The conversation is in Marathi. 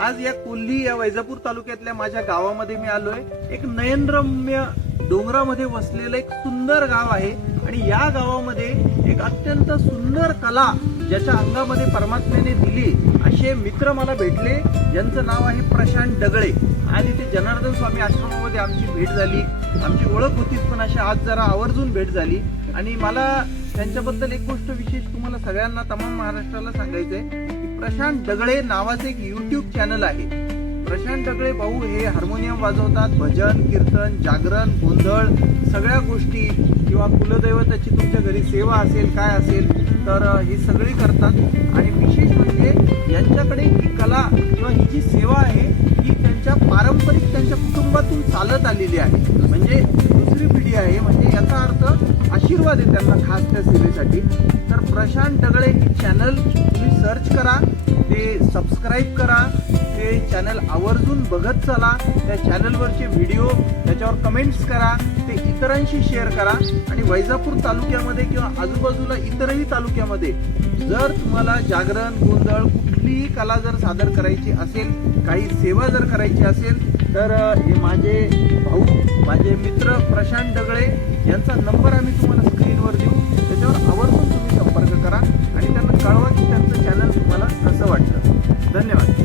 आज या कोल्ही या वैजापूर तालुक्यातल्या माझ्या गावामध्ये मी आलोय. एक नयनरम्य डोंगरामध्ये वसलेलं एक सुंदर गाव आहे. आणि या गावामध्ये एक अत्यंत सुंदर कला ज्याच्या अंगामध्ये परमात्म्याने दिली असे मित्र मला भेटले. ज्यांचं नाव आहे प्रशांत डगळे. आणि ते जनार्दन स्वामी आश्रमामध्ये आमची भेट झाली. आमची ओळख होतीच पण अशी आज जरा आवर्जून भेट झाली. आणि मला त्यांच्याबद्दल एक गोष्ट विशेष तुम्हाला सगळ्यांना तमाम महाराष्ट्राला सांगायचं आहे प्रशांत दगडे नावाचे एक युट्यूब चॅनल आहे. प्रशांत दगडे भाऊ हे हार्मोनियम वाजवतात. भजन कीर्तन जागरण गोंधळ सगळ्या गोष्टी. किंवा कुलदैवताची तुमच्या घरी सेवा असेल काय असेल तर ही सगळी करतात. आणि विशेष म्हणजे यांच्याकडे ही कला किंवा ही जी सेवा आहे ही त्यांच्या पारंपरिक त्यांच्या कुटुंबातून चालत आलेली आहे. म्हणजे दुसरी पिढी आहे म्हणजे याचा अर्थ आशीर्वाद आहे त्यांना खास त्या सेवेसाठी. तर प्रशांत दगडे हे चॅनल सर्च करा ते सबस्क्राईब करा ते चॅनल आवर्जून बघत चला त्या चॅनलवरचे व्हिडिओ त्याच्यावर कमेंट्स करा ते इतरांशी शेअर करा. आणि वैजापूर तालुक्यामध्ये किंवा आजूबाजूला इतरही तालुक्यामध्ये जर तुम्हाला जागरण गोंधळ कुठलीही कला जर सादर करायची असेल काही सेवा जर करायची असेल तर हे माझे भाऊ माझे मित्र प्रशांत डगळे यांचा नंबर आम्ही तुम्हाला धन्यवाद.